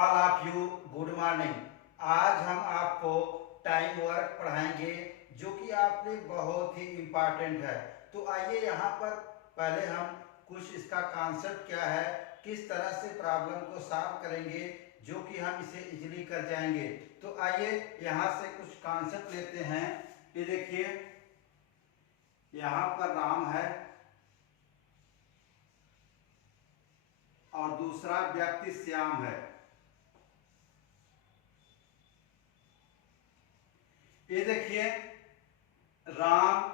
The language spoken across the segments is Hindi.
All of you good morning. आज हम आपको टाइम वर्क पढ़ाएंगे जो कि आपके बहुत ही इम्पॉर्टेंट है। तो आइए यहाँ पर पहले हम कुछ इसका कॉन्सेप्ट क्या है, किस तरह से प्रॉब्लम को सॉल्व करेंगे जो कि हम इसे इजीली कर जाएंगे। तो आइए यहाँ से कुछ कॉन्सेप्ट लेते हैं। ये देखिए, यहाँ पर राम है और दूसरा व्यक्ति श्याम है। ये देखिए राम,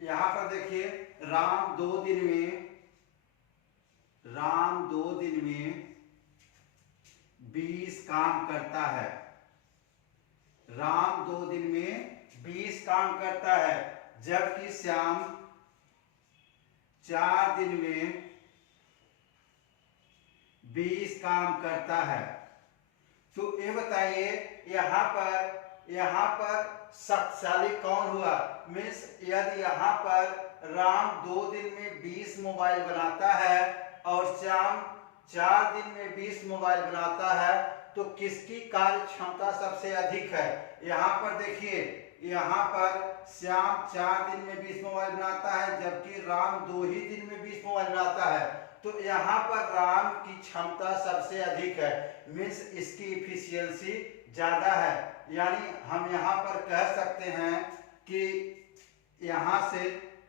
यहां पर देखिए राम दो दिन में 20 काम करता है। राम 2 दिन में 20 काम करता है, जबकि श्याम 4 दिन में 20 काम करता है। तो ये बताइए यहाँ पर शक्तिशाली कौन हुआ। मीन्स यदि यहाँ पर राम 2 दिन में 20 मोबाइल बनाता है और श्याम 4 दिन में 20 मोबाइल बनाता है, तो किसकी कार्य क्षमता सबसे अधिक है। यहाँ पर देखिए, यहाँ पर श्याम 4 दिन में 20 मोबाइल बनाता है जबकि राम 2 ही दिन में 20 मोबाइल बनाता है। तो यहाँ पर राम की क्षमता सबसे अधिक है, मीन्स इसकी इफिशियंसी ज्यादा है। यानी हम यहाँ पर कह सकते हैं कि यहाँ से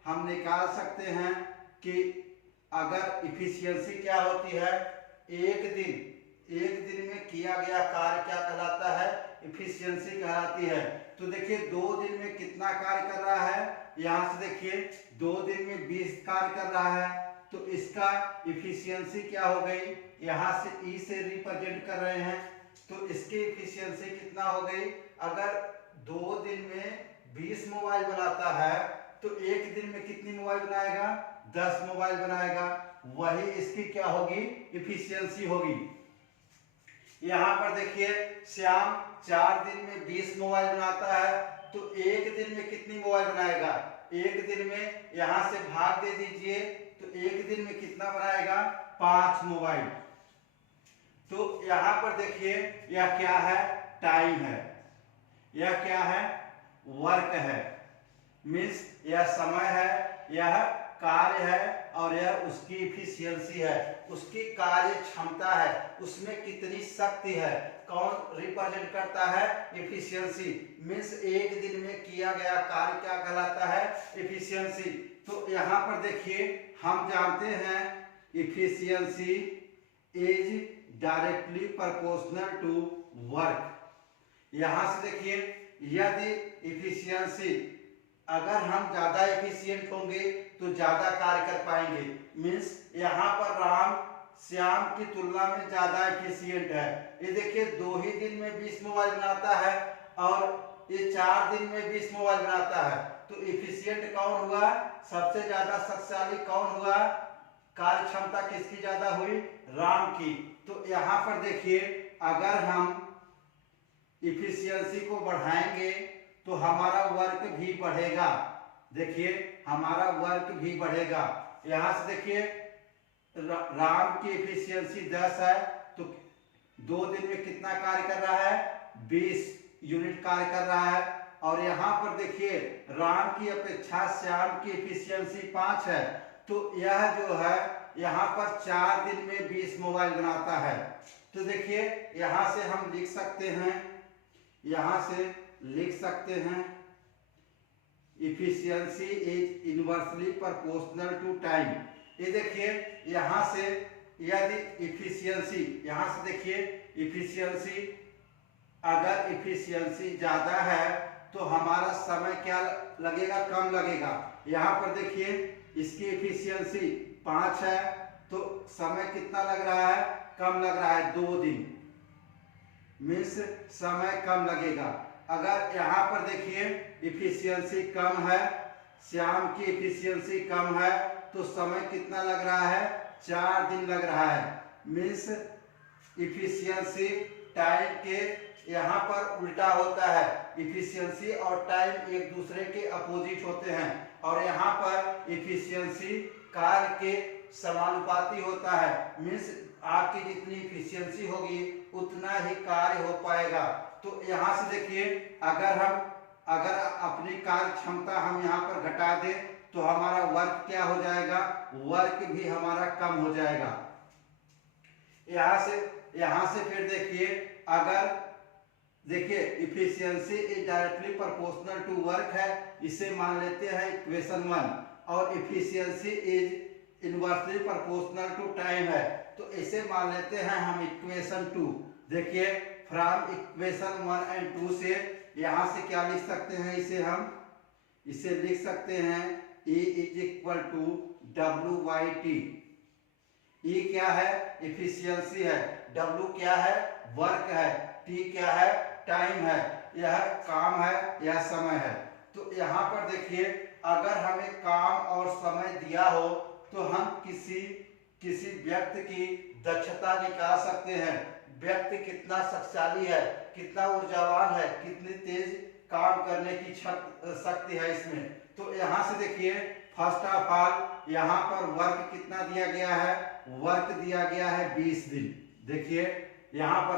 हम निकाल सकते हैं कि अगर इफिशियंसी क्या होती है, एक दिन में किया गया कार्य क्या कहलाता है, इफिशियंसी कहलाती है। तो देखिए 2 दिन में कितना कार्य कर रहा है, यहाँ से देखिए 2 दिन में 20 कार्य कर रहा है, तो इसका इफिशियंसी क्या हो गई, यहाँ से ई से रिप्रेजेंट कर रहे हैं, तो इसकी इफिशियंसी कितना हो गई। अगर 2 दिन में 20 मोबाइल बनाता है तो एक दिन में कितनी मोबाइल बनाएगा, 10 मोबाइल बनाएगा। वही इसकी क्या होगी, इफिशियंसी होगी। यहाँ पर देखिए श्याम 4 दिन में 20 मोबाइल बनाता है, तो एक दिन में कितनी मोबाइल बनाएगा, एक दिन में यहाँ से भाग दे दीजिए, तो एक दिन में कितना बनाएगा, 5 मोबाइल। तो यहाँ पर देखिए यह क्या है, टाइम है, यह क्या है, वर्क है। मीन्स यह समय है, यह कार्य है और यह उसकी इफिशियंसी है, उसकी कार्य क्षमता है, उसमें कितनी शक्ति है। कौन रिप्रेजेंट करता है, इफिशियंसी। मीन्स एक दिन में किया गया कार्य क्या कहलाता है, इफिशियंसी। तो यहाँ पर देखिए हम जानते हैं efficiency is directly proportional to work. यहां से देखिए यदि इफिशियंसी, अगर हम ज्यादा एफिशिएंट होंगे तो ज्यादा कार्य कर पाएंगे। मीन्स यहाँ पर राम श्याम की तुलना में ज्यादा एफिशिएंट है। ये देखिए 2 ही दिन में 20 मोबाइल बनाता है और ये 4 दिन में 20 मोबाइल बनाता है, तो एफिशिएंट कौन हुआ, सबसे ज्यादा शक्तिशाली कौन हुआ, कार्य क्षमता किसकी ज्यादा हुई, राम की। तो यहाँ पर देखिए अगर हम इफिशियंसी को बढ़ाएंगे तो हमारा वर्क भी बढ़ेगा। देखिए हमारा वर्क भी बढ़ेगा। यहाँ से देखिए राम की इफिशियंसी 10 है, तो 2 दिन में कितना कार्य कर रहा है, 20 यूनिट कार्य कर रहा है। और यहाँ पर देखिए राम की अपेक्षा श्याम की इफिशियंसी 5 है, तो यह जो है यहाँ पर 4 दिन में 20 मोबाइल बनाता है। तो देखिए यहाँ से हम लिख सकते हैं, यहाँ से लिख सकते हैं efficiency is inversely proportional to time. ये देखिए यहाँ से यदि इफिशियंसी, यहाँ से देखिए इफिशियंसी, अगर इफिशियंसी ज्यादा है तो हमारा समय क्या लगेगा, कम लगेगा। यहाँ पर देखिए इसकी इफिशियंसी 5 है, तो समय कितना लग रहा है, कम लग रहा है, 2 दिन। मीन्स समय कम लगेगा। अगर यहाँ पर देखिए इफिशियंसी कम है, श्याम की इफिशियंसी कम है, तो समय कितना लग रहा है, 4 दिन लग रहा है। मीन्स इफिशियंसी टाइम के यहाँ पर उल्टा होता है। इफिशियंसी और टाइम एक दूसरे के अपोजिट होते हैं, और यहाँ पर इफिशियंसी कार्य के समानुपाती होता है। मीन्स आपकी जितनी इफिशियंसी होगी उतना ही कार्य हो पाएगा। तो यहाँ से देखिए, अगर अपनी कार्य क्षमता हम यहाँ पर घटा दें तो हमारा वर्क क्या हो जाएगा, वर्क भी हमारा कम हो जाएगा। यहाँ से फिर देखिए, अगर देखिए efficiency is directly proportional to work है, इसे मान लेते हैं इक्वेशन 1, और efficiency is inversely proportional to time है, तो इसे मान लेते हैं हम इक्वेशन 2। देखिए फ्रॉम इक्वेशन 1 एंड 2 से यहाँ से क्या लिख सकते हैं, इसे लिख सकते हैं E is equal to WT। E क्या है, इफिशियंसी है, W क्या है, वर्क है, T क्या है, टाइम है, यह काम है, यह समय है। तो यहाँ पर देखिए, अगर हमें काम और समय दिया हो तो हम किसी व्यक्ति की दक्षता निकाल सकते हैं, व्यक्ति कितना शक्तिशाली है, कितना ऊर्जावान है, कितनी तेज काम करने की शक्ति है इसमें। तो यहाँ से देखिए, फर्स्ट ऑफ ऑल यहाँ पर वर्क कितना दिया गया है, वर्क दिया गया है 20 दिन। देखिए यहाँ पर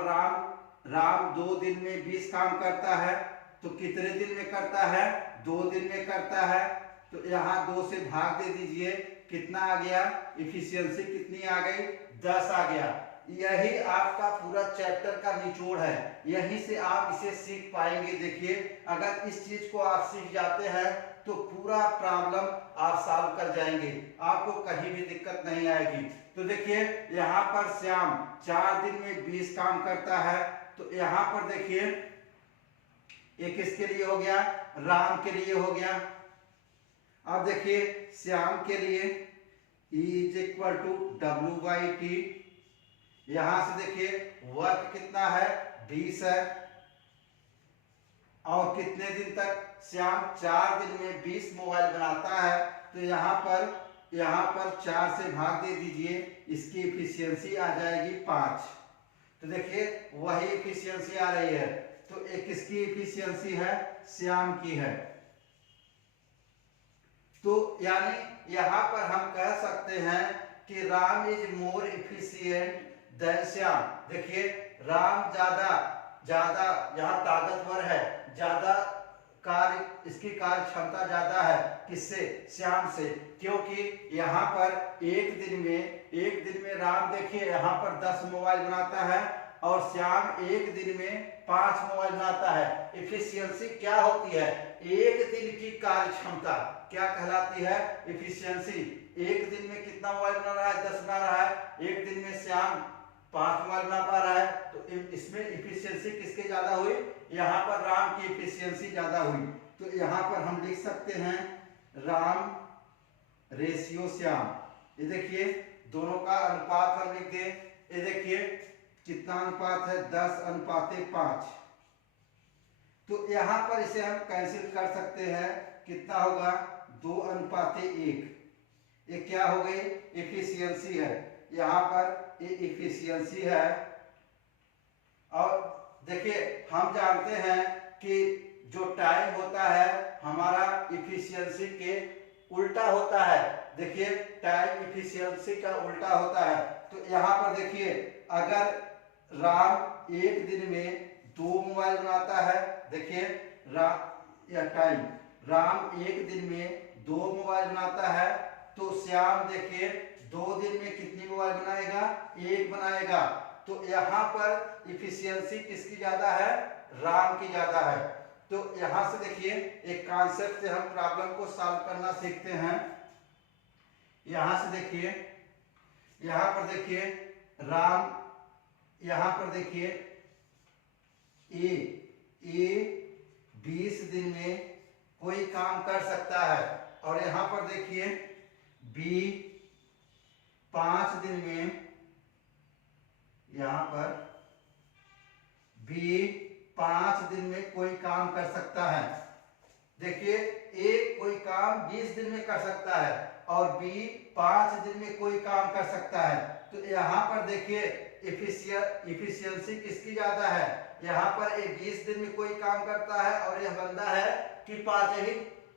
राम 2 दिन में 20 काम करता है, तो कितने दिन में करता है, 2 दिन में करता है। तो यहाँ 2 से भाग दे दीजिए, कितना आ गया, इफिशियंसी कितनी आ गई, 10 आ गया। यही आपका पूरा चैप्टर का निचोड़ है, यहीं से आप इसे सीख पाएंगे। देखिए अगर इस चीज को आप सीख जाते हैं तो पूरा प्रॉब्लम आप सॉल्व कर जाएंगे, आपको कहीं भी दिक्कत नहीं आएगी। तो देखिए यहाँ पर श्याम 4 दिन में 20 काम करता है, तो यहाँ पर देखिए ये किसके लिए हो गया, राम के लिए हो गया। अब देखिए श्याम के लिए E is equal to WT। यहां से देखिए वर्क कितना है, 20 है, और कितने दिन तक, श्याम 4 दिन में 20 मोबाइल बनाता है। तो यहाँ पर 4 से भाग दे दीजिए, इसकी इफिशियंसी आ जाएगी 5। तो देखिए वही इफिशियंसी आ रही है, तो एक किसकी इफिशियंसी है, श्याम की है। तो यानी यहाँ पर हम कह सकते हैं कि Ram is more efficient than Shyam. देखिए राम ज्यादा यहाँ ताकतवर है, ज्यादा इसकी कार्य क्षमता ज्यादा है, किससे, श्याम से। क्योंकि यहाँ पर एक दिन में राम देखिए यहाँ पर 10 मोबाइल बनाता है और श्याम एक दिन में 5 मोबाइल बनाता है। इफिशियंसी क्या होती है, एक दिन की कार्य क्षमता क्या कहलाती है, इफिशियंसी। एक दिन में कितना मोबाइल बना रहा है, 10 बना रहा है, एक दिन में श्याम 5 मोबाइल बना पा रहा है, तो इसमें इफिशियंसी किसकी ज्यादा हुई, यहाँ पर राम की इफिशियंसी ज्यादा हुई। तो यहाँ पर हम लिख सकते हैं राम रेशियो श्याम। ये देखिए दोनों का अनुपात हम लिख दें, ये देखिए कितना अनुपात है, 10:5। तो यहाँ पर इसे हम कैंसिल कर सकते हैं, कितना होगा, 2:1। ये क्या हो गई, इफिशियंसी है, यहाँ पर ये इफिशियंसी है। और देखिए हम जानते हैं कि जो टाइम होता है हमारा इफिशियंसी के उल्टा होता है। देखिए टाइम इफिशियंसी का उल्टा होता है। तो यहाँ पर देखिए अगर राम एक दिन में 2 मोबाइल बनाता है, देखिए राम एक दिन में 2 मोबाइल बनाता है, तो श्याम देखिए 2 दिन में कितनी मोबाइल बनाएगा, 1 बनाएगा। तो यहाँ पर इफिशियंसी किसकी ज्यादा है, राम की ज्यादा है। तो यहाँ से देखिए एक कॉन्सेप्ट से हम प्रॉब्लम को सॉल्व करना सीखते हैं। यहाँ से देखिए, यहाँ पर देखिए राम, यहाँ पर देखिए ए 20 दिन में कोई काम कर सकता है, और यहाँ पर देखिए बी 5 दिन में, यहाँ पर बी 5 दिन में कोई काम कर सकता है। देखिए ए कोई काम 20 दिन में कर सकता है और बी 5 दिन में कोई काम कर सकता है। तो यहाँ पर देखिए इफिशियंसी किसकी ज्यादा है, यहाँ पर ये 20 दिन में कोई काम करता है और यह बंदा है कि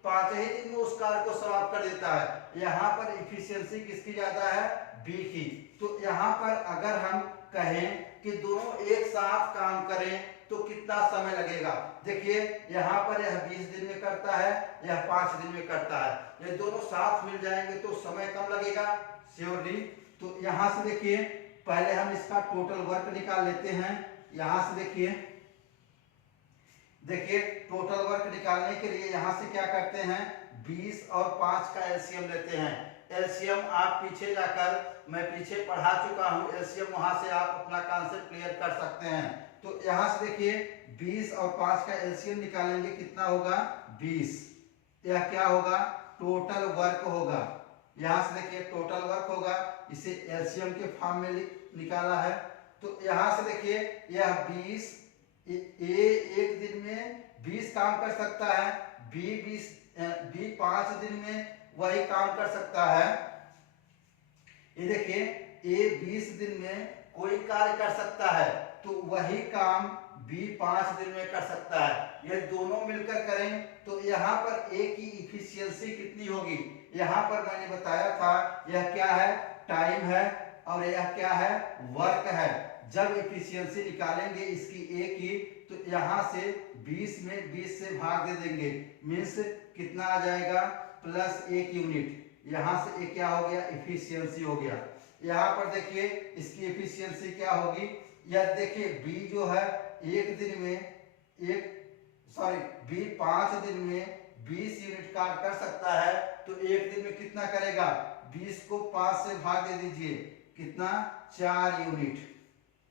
5 ही दिन में उस कार्य को समाप्त कर देता है। यहाँ पर इफिशियंसी किसकी ज्यादा है, बी की। तो यहाँ पर अगर हम कहें कि दोनों एक साथ काम करें तो कितना समय लगेगा, देखिए यहाँ पर यह 20 दिन में करता है, यह 5 दिन में करता है। ये दोनों साथ मिल जाएंगे तो समय कम लगेगा श्योरली। तो यहाँ से देखिए पहले हम इसका टोटल वर्क निकाल लेते हैं। यहाँ से देखिए टोटल वर्क निकालने के लिए यहाँ से क्या करते हैं, 20 और 5 का एलसीएम लेते हैं। एलसीएम आप पीछे जाकर, मैं पीछे पढ़ा चुका हूँ एलसीएम, वहां से आप अपना कॉन्सेप्ट क्लियर कर सकते हैं। तो यहाँ से देखिए 20 और 5 का एलसीएम निकालेंगे, कितना होगा 20। यह क्या होगा, टोटल वर्क होगा। यहाँ से देखिए टोटल वर्क होगा, इसे एलसीएम के फॉर्म में निकाला है। तो यहाँ से देखिए यह 20, ए एक दिन में 20 काम कर सकता है, बी 5 दिन में वही काम कर सकता है। ये देखिए ए 20 दिन में कोई कार्य कर सकता है तो वही काम बी 5 दिन में कर सकता है। ये दोनों मिलकर करें तो यहाँ पर ए की इफिशियंसी कितनी होगी, यहाँ पर मैंने बताया था यह क्या है, टाइम है, और यह क्या है, वर्क है। जब इफिशियंसी निकालेंगे इसकी ए की तो यहाँ से 20 में 20 से भाग दे देंगे, मीन्स कितना आ जाएगा, प्लस 1 यूनिट। यहाँ से ए क्या हो गया, इफिशियंसी हो गया। यहाँ पर देखिए इसकी इफिशियंसी क्या होगी, यह देखिए बी जो है एक दिन में बी 5 दिन में 20 यूनिट कार्य कर सकता है तो एक दिन में कितना करेगा, 20 को 5 से भाग दे दीजिए, कितना 4 यूनिट।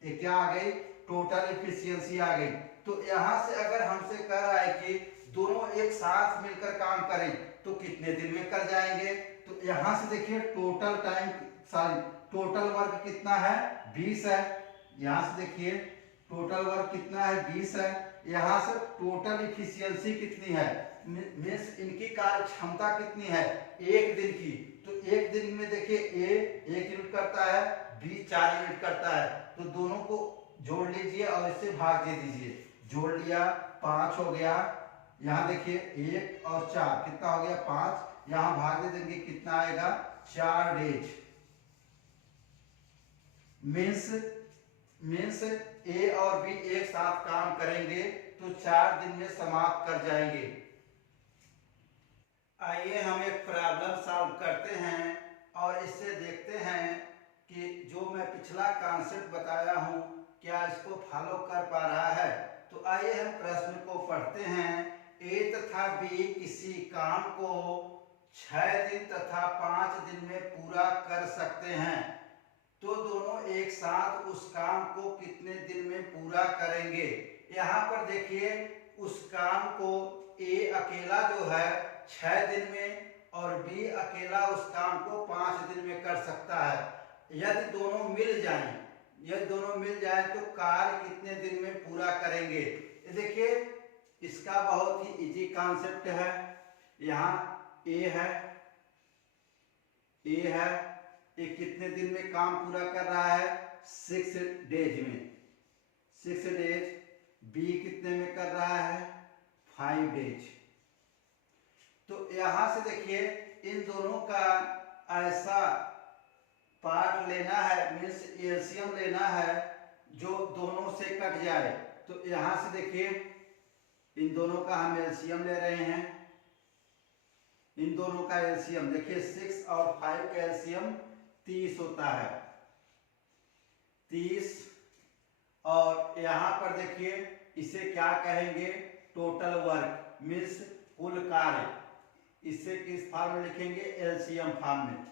ये क्या आ गई, टोटल इफिशियंसी आ गई। तो यहाँ से अगर हमसे कह रहा है कि दोनों एक साथ मिलकर काम करें तो कितने दिन में कर जाएंगे, तो यहाँ से देखिए टोटल वर्क कितना है, 20 है। यहाँ से देखिए टोटल वर्क कितना है, 20 है। यहाँ से टोटल इफिशियंसी कितनी है, मीन्स इनकी कार्य क्षमता कितनी है, एक दिन की। तो एक दिन में देखिए ए 1 यूनिट करता है, बी 4 यूनिट करता है, तो दोनों को जोड़ लीजिए और इससे भाग दे दीजिए। जोड़ लिया, 5 हो गया। यहाँ देखिए 1 और 4 कितना हो गया, 5। यहाँ भाग दे देंगे, कितना आएगा, 4 डेज। मीन्स ए और बी एक साथ काम करेंगे तो 4 दिन में समाप्त कर जाएंगे। आइए हम एक प्रॉब्लम सॉल्व करते हैं और इससे देखते हैं कि जो मैं पिछला कॉन्सेप्ट बताया हूँ क्या इसको फॉलो कर पा रहा है। तो आइए हम प्रश्न को पढ़ते हैं। ए तथा बी किसी काम को 6 दिन तथा 5 दिन में पूरा कर सकते हैं, तो दोनों एक साथ उस काम को कितने दिन में पूरा करेंगे। यहाँ पर देखिए उस काम को ए अकेला जो है 6 दिन में और बी अकेला उस काम को 5 दिन में कर सकता है। यदि दोनों मिल जाए तो कार्य कितने दिन में पूरा करेंगे। देखिए इसका बहुत ही इजी कॉन्सेप्ट है। यहाँ ए है, ये कितने दिन में काम पूरा कर रहा है, 6 डेज में, 6 डेज। बी कितने में कर रहा है, 5 डेज। तो यहाँ से देखिए इन दोनों का ऐसा पार्ट लेना है, मीन्स एलसीएम लेना है जो दोनों से कट जाए। तो यहाँ से देखिए इन दोनों का हम एलसीएम ले रहे हैं। इन दोनों का एलसीएम देखिए 6 और 5 का एलसीएम 30 होता है, 30। और यहाँ पर देखिए इसे क्या कहेंगे, टोटल वर्क, मीन्स कुल कार्य। इसे किस फॉर्म में लिखेंगे, एलसीएम फॉर्म में।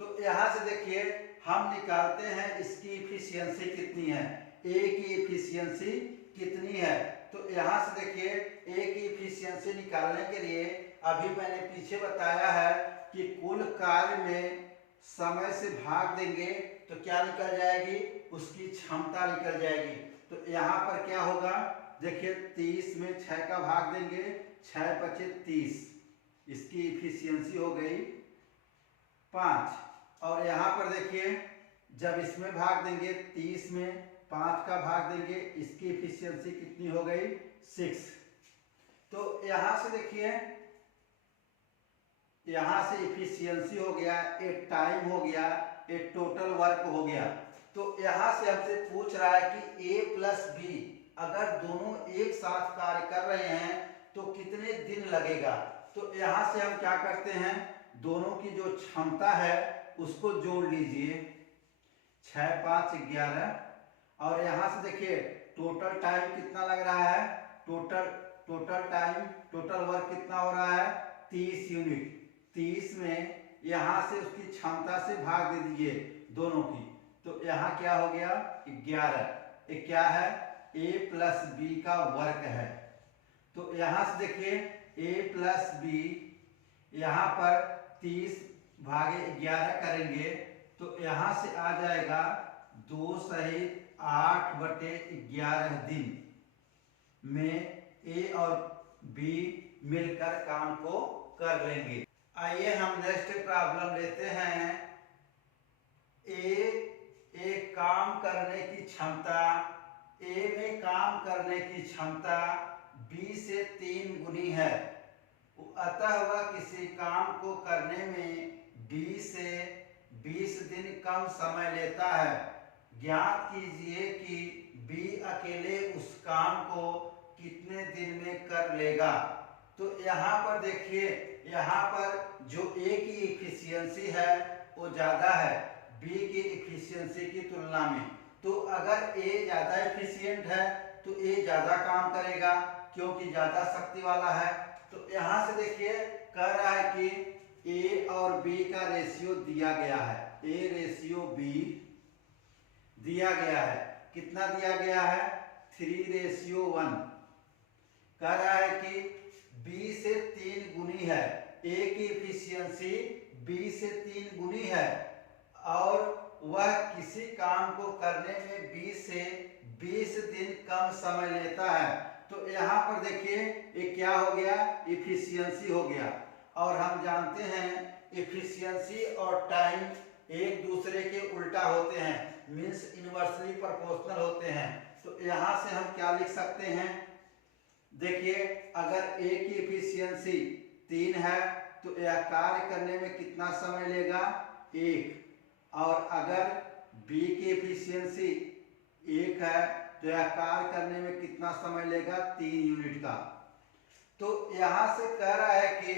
तो यहाँ से देखिए हम निकालते हैं इसकी इफिशियंसी कितनी है, ए की इफिशियंसी कितनी है। तो यहाँ से देखिए ए की इफिशियंसी निकालने के लिए अभी मैंने पीछे बताया है कि कुल कार्य में समय से भाग देंगे तो क्या निकल जाएगी, उसकी क्षमता निकल जाएगी। तो यहाँ पर क्या होगा, देखिए 30 में 6 का भाग देंगे, 6 बचे 30, इसकी इफिशियंसी हो गई 5। और यहाँ पर देखिए जब इसमें भाग देंगे 30 में 5 का भाग देंगे, इसकी इफिशियंसी कितनी हो गई, 6। तो यहाँ से देखिए यहाँ से इफिशियंसी हो गया, एक टाइम हो गया, एक टोटल वर्क हो गया। तो यहाँ से हमसे पूछ रहा है कि A प्लस बी अगर दोनों एक साथ कार्य कर रहे हैं तो कितने दिन लगेगा। तो यहाँ से हम क्या करते हैं, दोनों की जो क्षमता है उसको जोड़ लीजिए, 6 5 11, और यहाँ से देखिए टोटल टाइम कितना लग रहा है, टोटल टाइम, टोटल वर्क कितना हो रहा है, 30 यूनिट। 30 में यहाँ से उसकी क्षमता से भाग दे दीजिए दोनों की, तो यहाँ क्या हो गया, 11। ये क्या है, A प्लस बी का वर्क है। तो यहाँ से देखिए A प्लस बी, यहाँ पर 30 भागे 11 करेंगे तो यहाँ से आ जाएगा 2 सहित 8/11 दिन में A और B मिलकर काम को कर लेंगे। आइए हम नेक्स्ट प्रॉब्लम लेते हैं। एक काम करने की क्षमता, A में काम करने की क्षमता B से 3 गुनी है, अतः वह किसी काम को करने में B से 20 दिन कम समय लेता है। ज्ञात कीजिए कि B अकेले उस काम को कितने दिन में कर लेगा। तो यहाँ पर देखिए, यहाँ पर जो A की इफिशियंसी है वो ज़्यादा है B की इफिशियंसी की तुलना में। तो अगर A ज़्यादा एफिशिएंट है तो A ज़्यादा काम करेगा क्योंकि ज़्यादा शक्ति वाला है। तो यहाँ से देखिए कह रहा है कि A और B का रेशियो दिया गया है, A रेशियो B दिया गया है। कितना दिया गया है, 3:1। कह रहा है कि B से 3 गुनी है, A की इफिशियंसी B से 3 गुनी है और वह किसी काम को करने में B से 20 दिन कम समय लेता है। तो यहाँ पर देखिए ये क्या हो गया, इफिशियंसी हो गया, और हम जानते हैं इफिशियंसी और टाइम एक दूसरे के उल्टा होते हैं, मीन्स इनवर्सली प्रोपोर्शनल होते हैं। तो यहाँ से हम क्या लिख सकते हैं, देखिए अगर A की इफिशियंसी 3 है तो यह कार्य करने में कितना समय लेगा, 1, और अगर B की इफिशियंसी 1 है तो यह कार्य करने में कितना समय लेगा, 3 यूनिट का। तो यहाँ से कह रहा है कि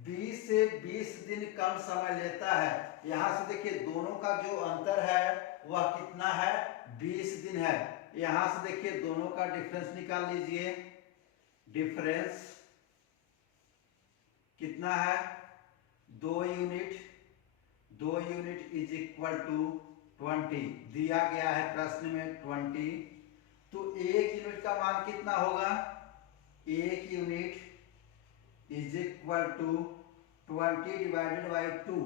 20 से 20 दिन कम समय लेता है। यहाँ से देखिए दोनों का जो अंतर है वह कितना है, 20 दिन है। यहाँ से देखिए दोनों का डिफरेंस निकाल लीजिए, डिफरेंस कितना है, 2 unit, 2 unit is equal to 20 दिया गया है प्रश्न में 20। तो 1 यूनिट का मान कितना होगा, 1 unit is equal to 20 divided by 2।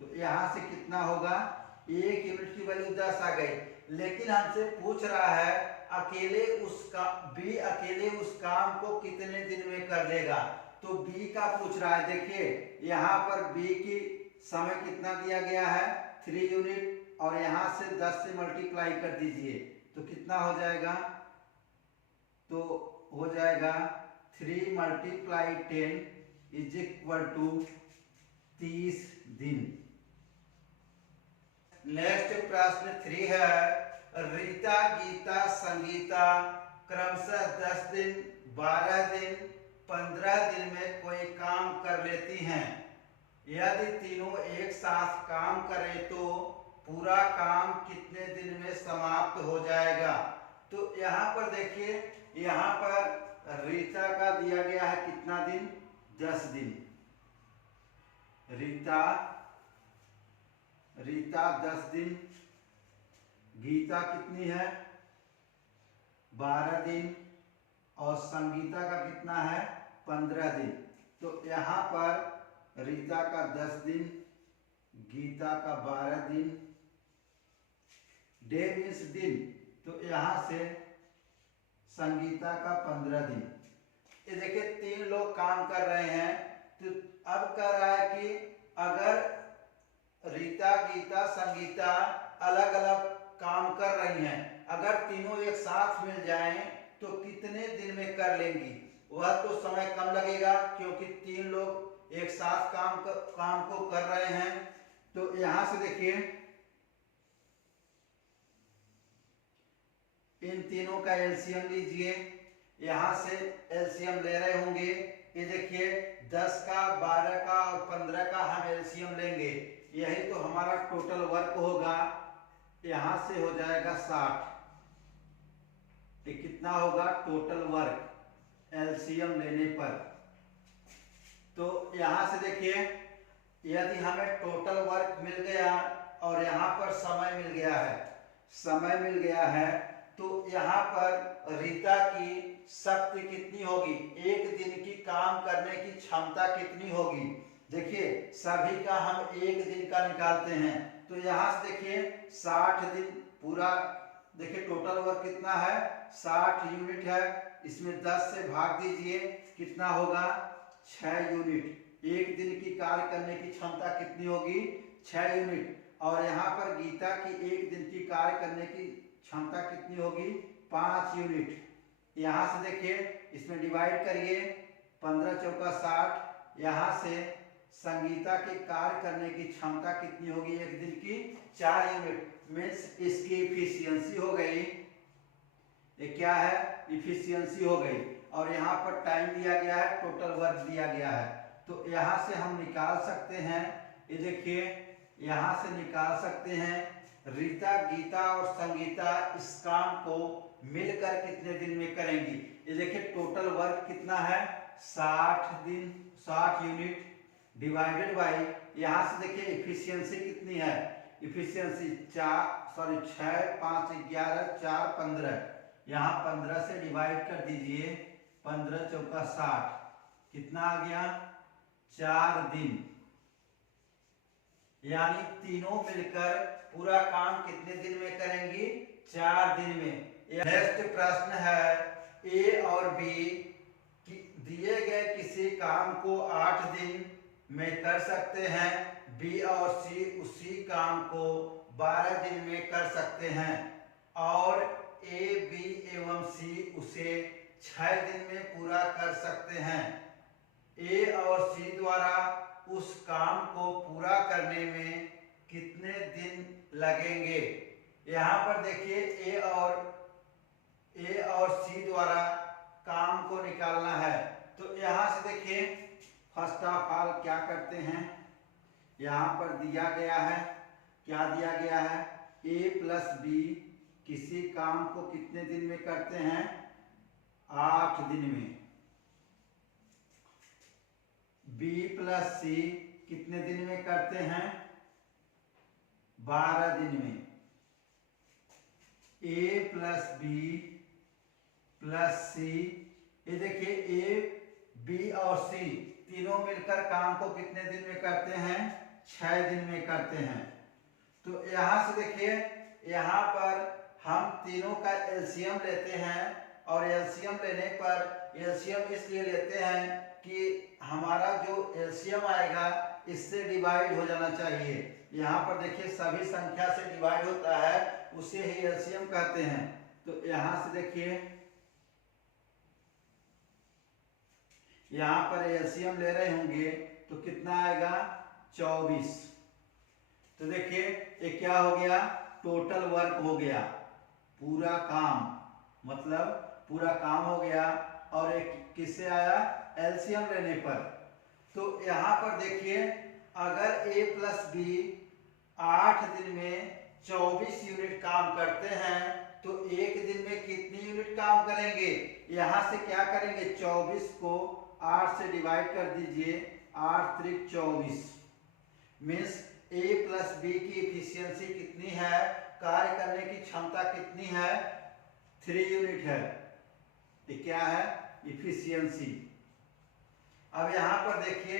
तो यहाँ से कितना होगा, 1 यूनिट की वैल्यू 10 आ गई, लेकिन हमसे पूछ रहा है B अकेले उस काम को कितने दिन में कर लेगा। तो B का पूछ रहा है, देखिए यहाँ पर B की समय कितना दिया गया है, 3 यूनिट, और यहाँ से 10 से मल्टीप्लाई कर दीजिए तो कितना हो जाएगा, तो हो जाएगा 3 × 10 इज इक्वल टू 30 दिन। नेक्स्ट प्रश्न 3 है, रीता, गीता, संगीता क्रमशः 10 दिन, 12 दिन, 15 दिन में कोई काम कर लेती हैं। यदि तीनों एक साथ काम करें तो पूरा काम कितने दिन में समाप्त हो जाएगा। तो यहाँ पर देखिए, यहाँ पर रीता का दिया गया है कितना दिन, 10 दिन। रीता 10 दिन, गीता कितनी है, 12 दिन, और संगीता का कितना है, 15 दिन। तो यहाँ पर रीता का 10 दिन, गीता का 12 दिन, डे मीन्स दिन, तो यहाँ से संगीता का 15 दिन। ये देखिए 3 लोग काम कर रहे हैं। तो अब कह रहा है कि अगर रीता, गीता, संगीता अलग अलग काम कर रही हैं, अगर तीनों एक साथ मिल जाएं तो कितने दिन में कर लेंगी। वह तो समय कम लगेगा क्योंकि 3 लोग एक साथ काम को कर रहे हैं। तो यहां से देखिए इन तीनों का एलसीएम लीजिए। यहां से एलसीएम ले रहे होंगे, ये देखिए 10 का, 12 का और 15 का हम एलसीएम लेंगे, यही तो हमारा टोटल वर्क होगा। यहां से हो जाएगा 60। ये कितना होगा टोटल वर्क एलसीएम लेने पर। तो यहां से देखिए यदि हमें टोटल वर्क मिल गया और यहाँ पर समय मिल गया है, तो यहाँ पर रीता की शक्ति कितनी होगी, एक दिन की काम करने की क्षमता कितनी होगी। देखिए सभी का हम एक दिन का निकालते हैं, तो यहाँ से देखिए 60 दिन पूरा, देखिए टोटल वर्क कितना है 60 यूनिट है, इसमें 10 से भाग दीजिए कितना होगा 6 यूनिट। एक दिन की कार्य करने की क्षमता कितनी होगी 6 यूनिट। और यहाँ पर गीता की एक दिन की कार्य करने की क्षमता कितनी होगी 5 यूनिट। यहाँ से देखिए इसमें डिवाइड करिए 15 चौका 60। यहाँ से संगीता के कार्य करने की क्षमता कितनी होगी एक दिन की 4 यूनिट। मीन्स इसकी इफिशियंसी हो गई, ये क्या है इफिशियंसी हो गई। और यहाँ पर टाइम दिया गया है, टोटल वर्क दिया गया है। तो यहाँ से हम निकाल सकते हैं, ये देखिए यहाँ से निकाल सकते हैं रीता, गीता और संगीता इस काम को मिलकर कितने दिन में करेंगी। ये देखिए टोटल वर्क कितना है 60 दिन 60 यूनिट डिवाइडेड बाई, यहाँ से देखिए इफिशियंसी कितनी है, इफिशियंसी 6 5 11 4 15, यहाँ 15 से डिवाइड कर दीजिए 15 चौका 60, कितना आ गया 4 दिन। यानी तीनों मिलकर पूरा काम कितने दिन में करेंगी 4 दिन में। नेक्स्ट प्रश्न है ए और बी दिए गए किसी काम को 8 दिन में कर सकते हैं, बी और सी उसी काम को 12 दिन में कर सकते हैं, और ए बी एवं सी उसे 6 दिन में पूरा कर सकते हैं। ए और सी द्वारा उस काम को पूरा करने में कितने दिन लगेंगे। यहाँ पर देखिए ए और सी द्वारा काम को निकालना है। तो यहाँ से देखिए फर्स्ट ऑफ ऑल क्या करते हैं, यहाँ पर दिया गया है, क्या दिया गया है ए प्लस बी किसी काम को कितने दिन में करते हैं 8 दिन में, बी प्लस सी कितने दिन में करते हैं 12 दिन में, ए प्लस बी प्लस सी, ये देखिए ए बी और सी तीनों मिलकर काम को कितने दिन में करते हैं 6 दिन में करते हैं। तो यहाँ से देखिए यहाँ पर हम तीनों का एलसीएम लेते हैं, और एलसीएम लेने पर एलसीएम इसलिए लेते हैं कि हमारा जो एलसीएम आएगा इससे डिवाइड हो जाना चाहिए। यहाँ पर देखिए सभी संख्या से डिवाइड होता है, उसे ही एलसीएम कहते हैं। तो यहाँ से देखिए यहाँ पर एलसीएम ले रहे होंगे तो कितना आएगा 24। तो देखिए ये क्या हो गया टोटल वर्क हो गया, पूरा काम मतलब पूरा काम हो गया। और एक किससे आया एलसीएम लेने पर। तो यहाँ पर देखिए अगर ए प्लस बी 8 दिन में 24 यूनिट काम करते हैं तो एक दिन में कितनी यूनिट काम करेंगे। यहाँ से क्या करेंगे 24 को 8 से डिवाइड कर दीजिए, 8 त्रिक 24, मीन्स ए प्लस बी की इफिशियंसी कितनी है, कार्य करने की क्षमता कितनी है 3 यूनिट है। ये क्या है इफिशियंसी। अब यहाँ पर देखिए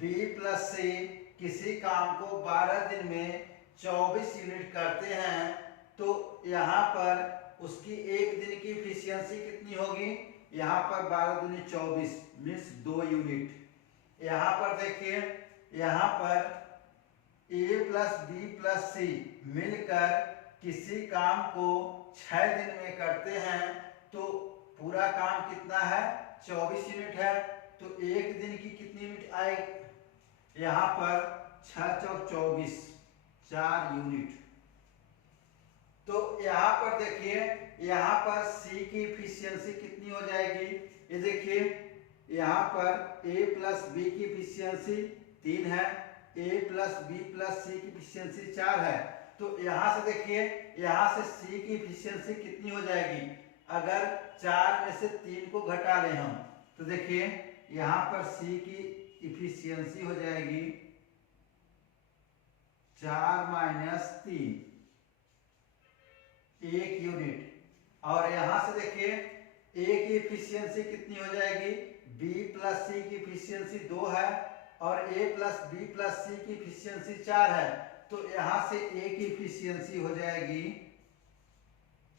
बी प्लस सी किसी काम को 12 दिन में 24 यूनिट करते हैं, तो यहाँ पर उसकी एक दिन की इफिशियंसी कितनी होगी, यहाँ पर 12 दूनी 24 मीन्स 2 यूनिट। यहाँ पर देखिए यहाँ पर ए प्लस बी प्लस सी मिलकर किसी काम को 6 दिन में करते हैं, तो पूरा काम कितना है 24 यूनिट है। तो एक दिन की कितनी यूनिट आएगी यहाँ पर 6 चौक 24, 4 यूनिट। तो यहाँ पर देखिए, यहाँ पर C की इफिशियंसी कितनी हो जाएगी, ये देखिए यहाँ पर A प्लस B की इफिशियंसी 3 है, A plus B plus C की इफिशियंसी 4 है। तो यहाँ से देखिए, यहाँ से C की इफिशियंसी कितनी हो जाएगी, अगर 4 में से 3 को घटा लें हम, तो देखिए यहाँ पर C की इफिशियंसी हो जाएगी 4 माइनस 3, 1 यूनिट। और यहां से देखिए A की इफिशियंसी कितनी हो जाएगी, B प्लस C की इफिशियंसी 2 है और A plus B plus C की इफिशियंसी 4 है। तो यहां से A की इफिशियंसी हो जाएगी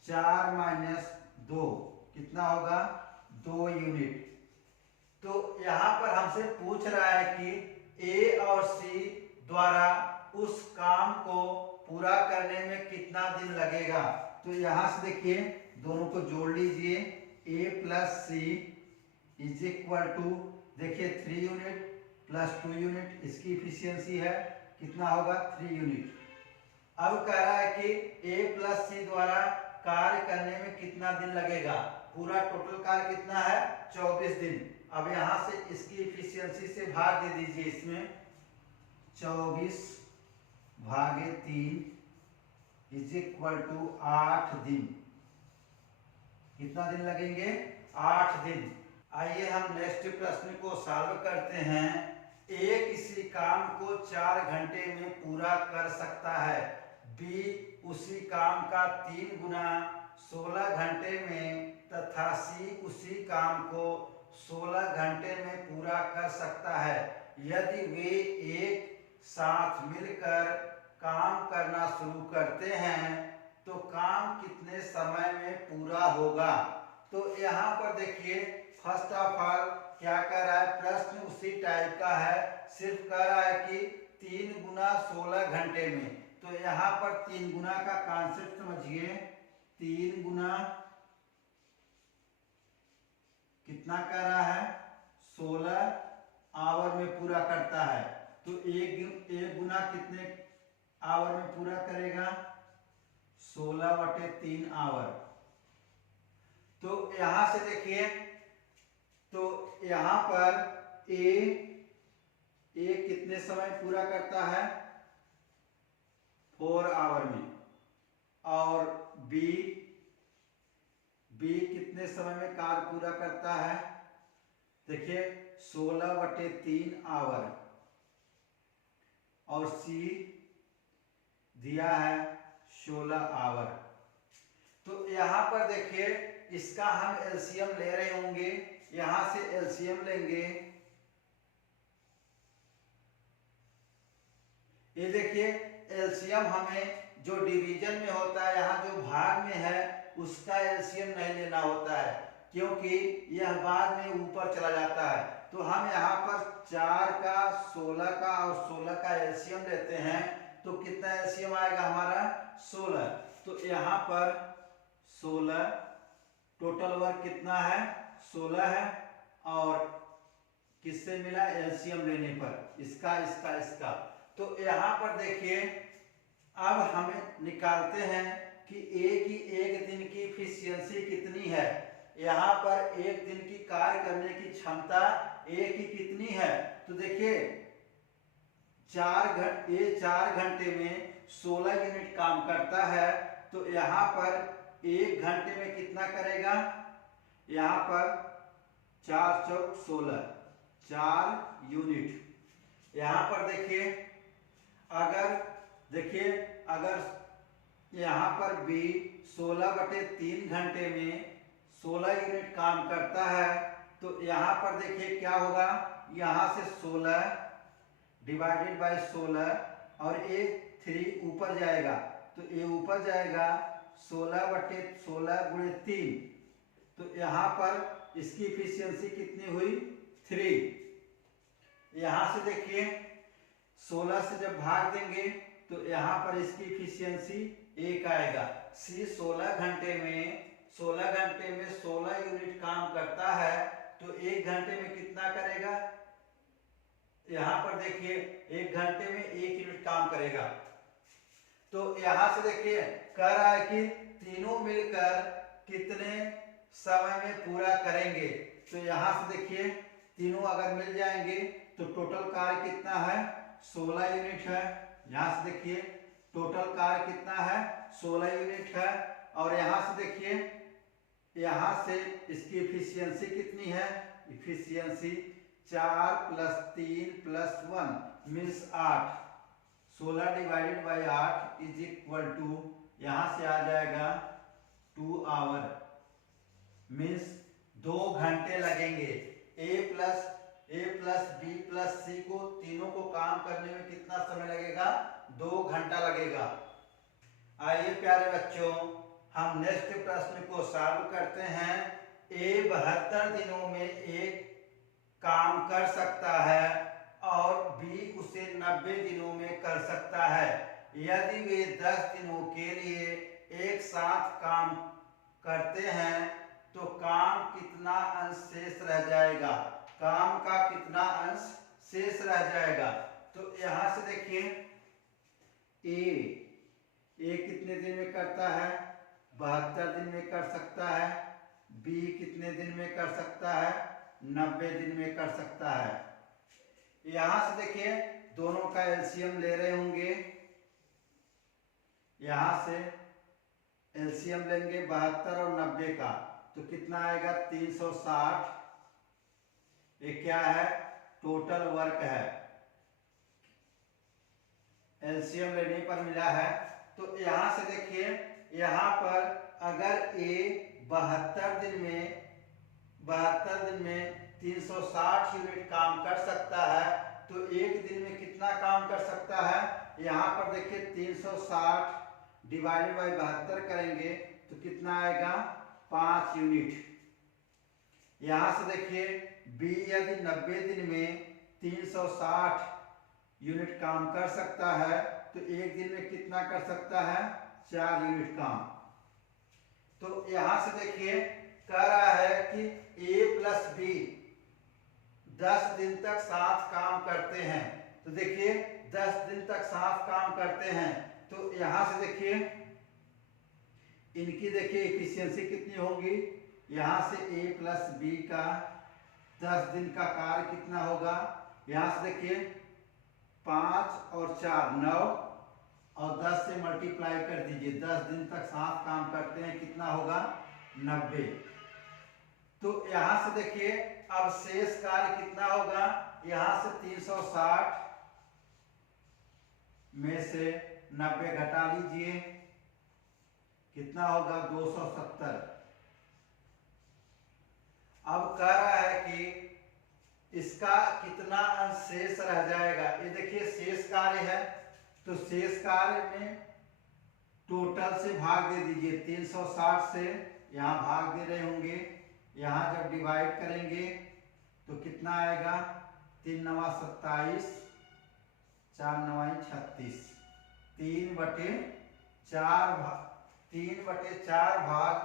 4 माइनस 2, कितना होगा, 2 यूनिट। तो यहां पर हमसे पूछ रहा है कि A और C द्वारा उस काम को पूरा करने में कितना दिन लगेगा। तो यहां से देखिए दोनों को जोड़ लीजिए, A plus C is equal to, देखिए 3 यूनिट प्लस 2 यूनिट, इसकी इफिशियंसी है, कितना होगा, 3 यूनिट। अब कह रहा है कि A प्लस C द्वारा कार्य करने में कितना दिन लगेगा, पूरा टोटल कार्य कितना है, 24 दिन। अब यहां से इसकी इफिशियंसी से भाग दे दीजिए, इसमें 24 भागे 3 इज इक्वल टू 8 दिन। कितना दिन लगेंगे, 8 दिन। आइए हम नेक्स्ट प्रश्न को सॉल्व करते हैं। A किसी काम को 4 घंटे में पूरा कर सकता है, B उसी काम का 3 गुना 16 घंटे में तथा C उसी काम को 16 घंटे में पूरा कर सकता है। यदि वे एक साथ मिलकर काम करना शुरू करते हैं तो काम कितने समय में पूरा होगा। तो यहाँ पर देखिए फर्स्ट ऑफ ऑल क्या कह रहा है, प्रश्न उसी टाइप का है, सिर्फ कह रहा है कि 3 गुना 16 घंटे में। तो यहाँ पर 3 गुना का कॉन्सेप्ट समझिए, 3 गुना कितना कह रहा है, 16 आवर में पूरा करता है। तो एक गुना कितने आवर में पूरा करेगा, 16/3 आवर। तो यहां से देखिए, तो यहां पर A कितने समय पूरा करता है, 4 आवर में, और B कितने समय में कार्य पूरा करता है, देखिए 16/3 आवर, और C दिया है 16 आवर। तो यहां पर देखिए इसका हम एलसीएम ले रहे होंगे, यहां से एलसीएम लेंगे, ये देखिए एलसीएम हमें जो डिवीजन में होता है, यहाँ जो भाग में है उसका एलसीएम नहीं लेना होता है, क्योंकि यह बाद में ऊपर चला जाता है। तो हम यहाँ पर 4 का 16 का और 16 का एलसीएम लेते हैं, तो कितना एलसीएम आएगा हमारा, 16। तो यहाँ पर 16, टोटल वर्क कितना है, 16 है, और किससे मिला, एलसीएम लेने पर, इसका इसका इसका। तो यहाँ पर देखिए अब हमें निकालते हैं कि A की एक दिन की इफिशियंसी कितनी है। यहाँ पर एक दिन की कार्य करने की क्षमता A की कितनी है, तो देखिए 4 घंटे में 16 यूनिट काम करता है। तो यहाँ पर 1 घंटे में कितना करेगा, यहाँ पर 4 चौक 16, 4 यूनिट। यहाँ पर अगर यहाँ पर B 16/3 घंटे में 16 यूनिट काम करता है, तो यहाँ पर देखिए क्या होगा, यहाँ से 16 डिवाइडेड बाय 16, और ये 3 ऊपर जाएगा, तो ये ऊपर जाएगा 16/16 गुणे 3। तो यहाँ पर इसकी इफिशियंसी कितनी हुई, 3। यहाँ से देखिए 16 से जब भाग देंगे तो यहाँ पर इसकी इफिशियंसी 1 आएगा। C 16 घंटे में 16 यूनिट काम करता है, तो 1 घंटे में कितना करेगा, यहाँ पर देखिए 1 घंटे में 1 यूनिट काम करेगा। तो यहाँ से देखिए कह रहा है कि तीनों मिलकर कितने समय में पूरा करेंगे। तो यहाँ से देखिए तीनों अगर मिल जाएंगे तो टोटल कार्य कितना है, 16 यूनिट है। यहाँ से देखिए टोटल कार्य कितना है, 16 यूनिट है। और यहाँ से देखिए यहाँ से इसकी इफिशियंसी कितनी है, efficiency 4 + 3 + 1 means 8। 16 divided by 8 is equal to, यहाँ से आ जाएगा 2 आवर मीन्स 2 घंटे लगेंगे। ए प्लस बी प्लस सी को तीनों को काम करने में कितना समय लगेगा, 2 घंटा लगेगा। आइए प्यारे बच्चों हम नेक्स्ट प्रश्न को सॉल्व करते हैं। ए 72 दिनों में एक काम कर सकता है और बी उसे 90 दिनों में कर सकता है। यदि वे 10 दिनों के लिए एक साथ काम करते हैं तो काम कितना अंश शेष रह जाएगा, काम का कितना अंश शेष रह जाएगा। तो यहाँ से देखिए ए कितने दिन में करता है, 72 दिन में कर सकता है। बी कितने दिन में कर सकता है, 90 दिन में कर सकता है। यहां से देखिए दोनों का एलसीएम ले रहे होंगे, यहां से एलसीएम लेंगे 72 और 90 का, तो कितना आएगा 360। ये क्या है, टोटल वर्क है, एलसीएम लेने पर मिला है। तो यहां से देखिए यहां पर अगर ए 72 दिन में 360 यूनिट काम कर सकता है तो एक दिन में कितना काम कर सकता है। यहाँ पर देखिए 360 डिवाइडेड बाई 72 करेंगे तो कितना आएगा 5 यूनिट। यहाँ से देखिए बी यदि 90 दिन में 360 यूनिट काम कर सकता है तो एक दिन में कितना कर सकता है, 4 यूनिट काम। तो यहाँ से देखिए कह रहा है कि ए प्लस बी 10 दिन तक साथ काम करते हैं। तो देखिए 10 दिन तक साथ काम करते हैं तो यहाँ से देखिए इनकी देखिए इफिशियंसी कितनी होगी। यहाँ से ए प्लस बी का 10 दिन का कार्य कितना होगा, यहाँ से देखिए 5 और 4 9 और 10 से मल्टीप्लाई कर दीजिए, 10 दिन तक साथ काम करते हैं, कितना होगा 90। तो यहां से देखिए अब शेष कार्य कितना होगा, यहां से 360 में से 90 घटा लीजिए, कितना होगा 270। अब कह रहा है कि इसका कितना अंश शेष रह जाएगा। ये देखिए शेष कार्य है तो शेष कार्य में टोटल से भाग दे दीजिए, 360 से यहाँ भाग दे रहे होंगे, यहाँ जब डिवाइड करेंगे तो कितना आएगा 3 9 27 4 9 36, 3/4 भाग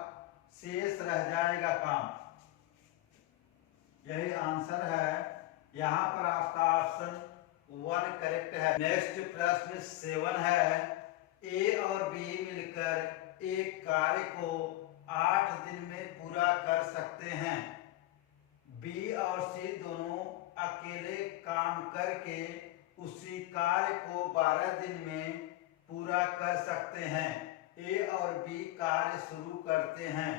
शेष रह जाएगा काम। यही आंसर है, यहाँ पर आपका ऑप्शन 1 करेक्ट है। नेक्स्ट प्रश्न 7 है, ए और बी मिलकर एक कार्य को 8 दिन में पूरा कर सकते हैं। बी और सी दोनों अकेले काम करके उसी कार्य को 12 दिन में पूरा कर सकते हैं। ए और बी कार्य शुरू करते हैं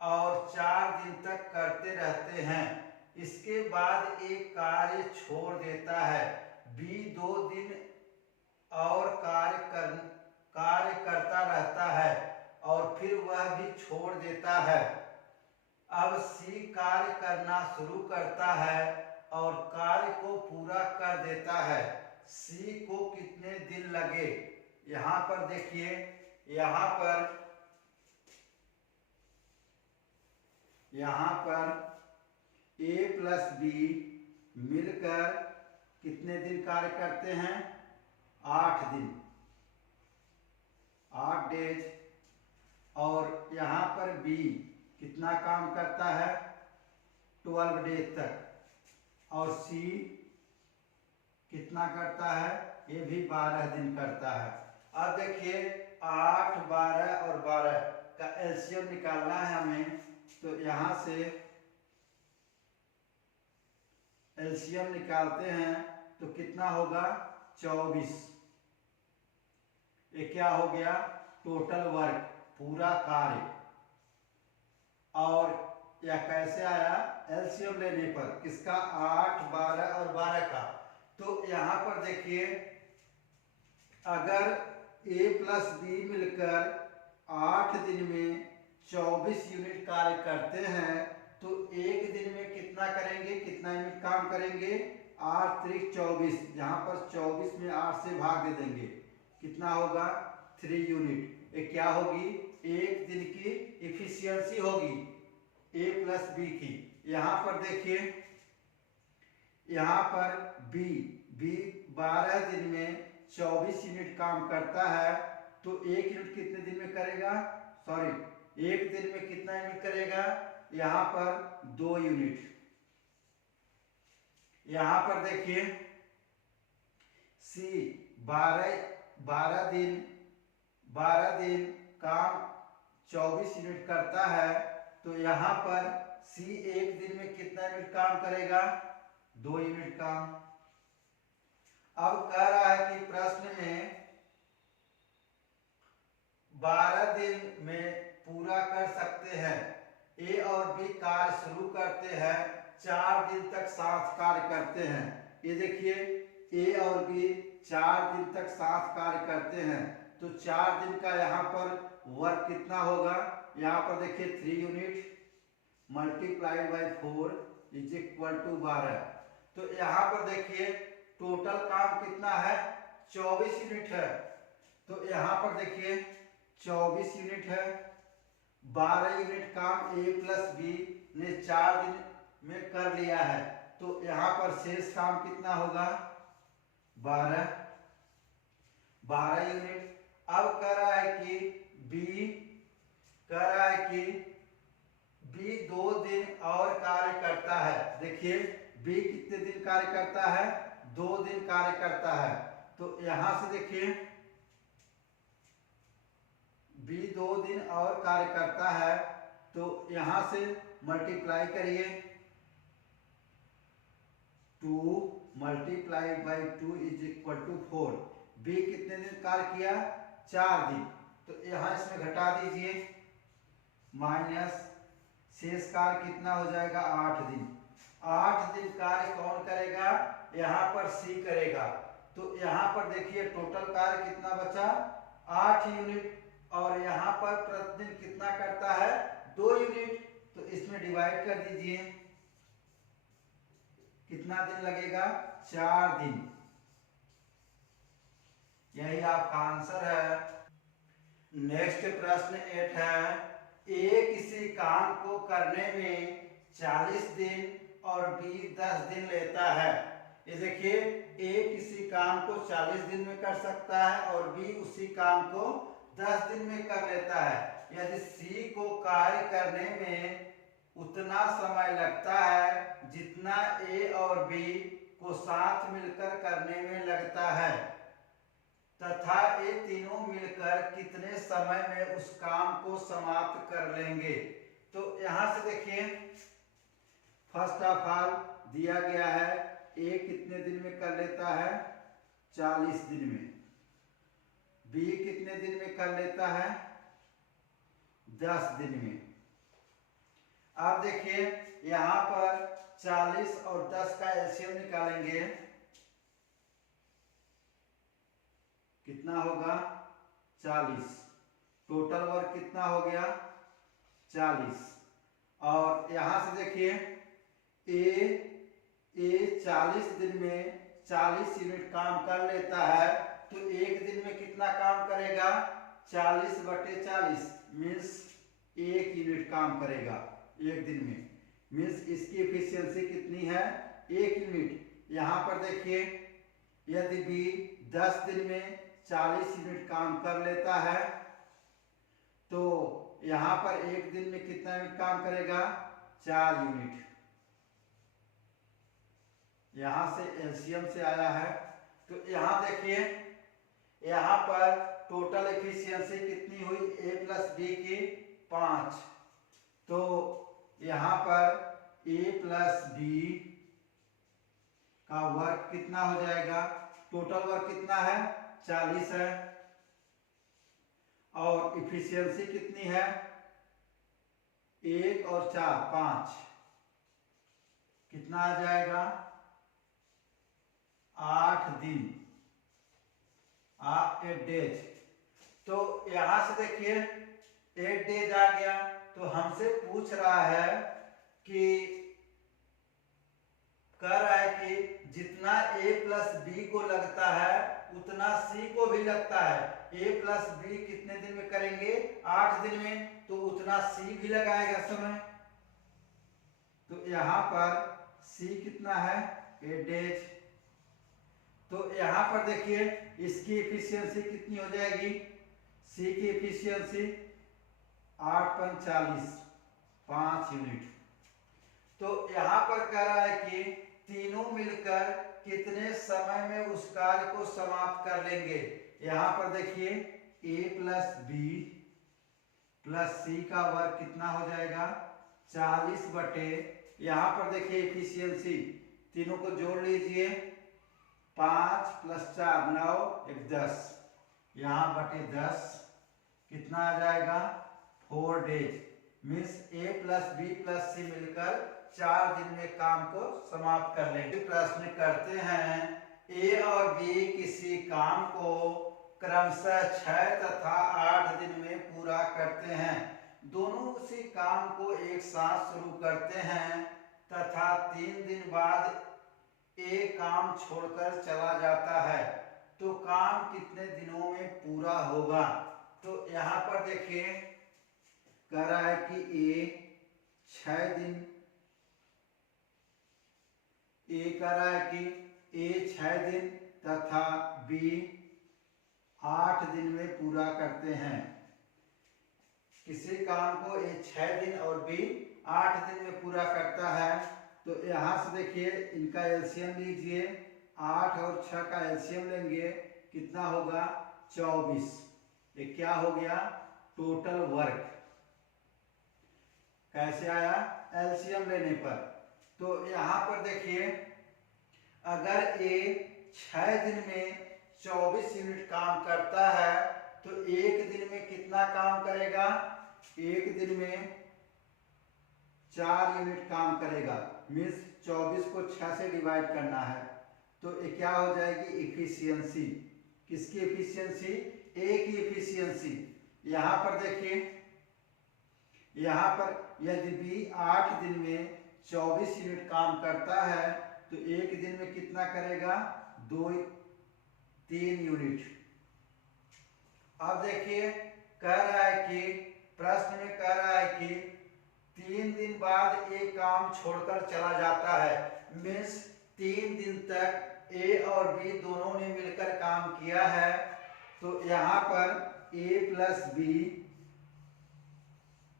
और 4 दिन तक करते रहते हैं। इसके बाद एक कार्य छोड़ देता है। बी 2 दिन और कार्य करता रहता है और फिर वह भी छोड़ देता है। अब सी कार्य करना शुरू करता है और कार्य को पूरा कर देता है। सी को कितने दिन लगे। यहाँ पर देखिए, यहाँ पर ए प्लस बी मिलकर कितने दिन कार्य करते हैं, 8 दिन, 8 डेज। और यहाँ पर बी कितना काम करता है, 12 डेज तक। और सी कितना करता है, ये भी 12 दिन करता है। अब देखिए 8, 12 और 12 का एलसीएम निकालना है हमें, तो यहाँ से एलसीएम निकालते हैं तो कितना होगा 24। ये क्या हो गया, टोटल वर्क, पूरा कार्य। और यह कैसे आया, एलसीएम लेने पर किसका, 8, 12 और 12 का। तो यहाँ पर देखिए अगर ए प्लस बी मिलकर 8 दिन में 24 यूनिट कार्य करते हैं तो एक दिन में कितना करेंगे, कितना यूनिट काम करेंगे, 8 त्रिक 24, जहाँ पर 24 में 8 से भाग दे देंगे, कितना होगा 3 यूनिट। ये क्या होगी, एक दिन की इफिशियंसी होगी ए प्लस बी की। यहाँ पर देखिए, यहाँ पर बी 12 दिन में 24 यूनिट काम करता है तो एक यूनिट कितने दिन में करेगा, एक दिन में कितना यूनिट करेगा, यहाँ पर 2 यूनिट। यहाँ पर देखिए सी 12 दिन काम 24 यूनिट करता है तो यहाँ पर सी एक दिन में कितना यूनिट काम करेगा, 2 यूनिट काम। अब कह रहा है कि प्रश्न में 12 दिन में पूरा कर सकते हैं, ए और बी कार्य शुरू करते हैं, 4 दिन तक साथ कार्य करते हैं। ये देखिए ए और बी 4 दिन तक साथ कार्य करते हैं तो 4 दिन का यहाँ पर वर्क कितना होगा, यहाँ पर देखिए 3 unit multiplied by 4 is equal to 12। तो यहाँ पर देखिए टोटल काम कितना है, 24 यूनिट है। तो यहाँ पर देखिए 24 यूनिट है, 12 यूनिट काम ए प्लस बी ने 4 दिन में कर लिया है तो यहाँ पर शेष काम कितना होगा, 12 यूनिट। अब कह रहा है कि बी 2 दिन और कार्य करता है। देखिए बी कितने दिन कार्य करता है, 2 दिन कार्य करता है। तो यहां से देखिए बी 2 दिन और कार्य करता है तो यहां से मल्टीप्लाई करिए, 2 multiplied by 2 is equal to 4। B कितने दिन कार्य किया, 4 दिन। तो यहाँ इसमें घटा दीजिए, माइनस शेष कार्य कितना हो जाएगा, 8 दिन। 8 दिन कार्य कौन करेगा, यहाँ पर सी करेगा। तो यहाँ पर देखिए टोटल कार्य कितना बचा, 8 यूनिट, और यहाँ पर प्रतिदिन कितना करता है, 2 यूनिट। तो इसमें डिवाइड कर दीजिए, कितना दिन लगेगा, 4 दिन। यही आपका आंसर है। नेक्स्ट प्रश्न 8 है, ए किसी काम को करने में 40 दिन और बी 10 दिन लेता है। ये देखिए ए किसी काम को 40 दिन में कर सकता है और बी उसी काम को 10 दिन में कर लेता है। यदि सी को कार्य करने में उतना समय लगता है जितना ए और बी को साथ मिलकर करने में लगता है तथा ये तीनों मिलकर कितने समय में उस काम को समाप्त कर लेंगे। तो यहां से देखिए फर्स्ट ऑफ ऑल दिया गया है ए कितने दिन में कर लेता है, 40 दिन में। बी कितने दिन में कर लेता है, 10 दिन में। अब देखिए यहां पर 40 और 10 का एलसीएम निकालेंगे, कितना होगा, 40। टोटल वर्क कितना हो गया, 40। और यहां से देखिए ए 40 दिन में 40 यूनिट काम कर लेता है तो एक दिन में कितना काम करेगा, 40/40 मीन्स 1 यूनिट काम करेगा एक दिन में। मीन्स इसकी एफिशिएंसी कितनी है, 1 यूनिट। यहाँ पर देखिए यदि बी 10 दिन में 40 यूनिट काम कर लेता है तो यहाँ पर एक दिन में कितना यूनिट काम करेगा, 4 यूनिट। यहाँ से एलसीएम से आया है। तो यहाँ देखिए, यहाँ पर टोटल एफिशिएंसी कितनी हुई, ए प्लस बी की 5। तो यहाँ पर ए प्लस बी का वर्क कितना हो जाएगा, टोटल वर्क कितना है 40 है, और इफिशियंसी कितनी है 1 और 4 5, कितना आ जाएगा 8 दिन 8 डेज। तो यहां से देखिए 8 डेज आ गया। तो हमसे पूछ रहा है कि कह रहा है कि जितना a प्लस बी को लगता है उतना c को भी लगता है। a प्लस बी कितने दिन में करेंगे 8 दिन में, तो उतना c भी लगाएगा समय। तो यहां पर c कितना है 8 डेज। तो यहां पर देखिए इसकी एफिशिएंसी कितनी हो जाएगी, c की एफिशिएंसी 8 × 40 5 यूनिट। तो यहां पर कह रहा है कि तीनों मिलकर कितने समय में उस कार्य को समाप्त कर लेंगे। यहां पर देखिए a प्लस बी प्लस सी का वर्ग कितना हो जाएगा 40 बटे, यहां पर देखिए एफिशिएंसी तीनों को जोड़ लीजिए 5 + 4 9 1 10, यहाँ बटे 10 कितना आ जाएगा 4 days. Means a plus B plus C मिलकर 4 दिन में काम को समाप्त कर लेंगे। प्रश्न करते हैं a और b किसी काम को क्रमशः 6 तथा 8 दिन में पूरा करते हैं। दोनों उसी काम को एक साथ शुरू करते हैं तथा 3 दिन बाद a काम छोड़कर चला जाता है, तो काम कितने दिनों में पूरा होगा। तो यहाँ पर देखिए कह रहा है कि a 6 दिन, a कह रहा है कि a 6 दिन तथा b 8 दिन में पूरा करते हैं। किसी काम को a 6 दिन और b 8 दिन में पूरा करता है। तो यहां से देखिए इनका एलसीएम लीजिए, 8 और 6 का एलसीएम लेंगे, कितना होगा 24। ये क्या हो गया टोटल वर्क। कैसे आया एलसीएम लेने पर। तो यहां पर देखिए अगर a 6 दिन में 24 यूनिट काम करता है तो एक दिन में कितना काम करेगा, एक दिन में 4 यूनिट काम करेगा। मीन्स 24 को 6 से डिवाइड करना है। तो ये क्या हो जाएगी इफिशियंसी, किसकी एफिशिएंसी ए की एफिशिएंसी। यहां पर देखिए, यहां पर यदि बी 8 दिन में 24 यूनिट काम करता है तो एक दिन में कितना करेगा 3 यूनिट। अब देखिए कह रहा है कि प्रश्न में कह रहा है कि 3 दिन बाद ए काम छोड़कर चला जाता है। मीन्स 3 दिन तक ए और बी दोनों ने मिलकर काम किया है। तो यहाँ पर ए प्लस बी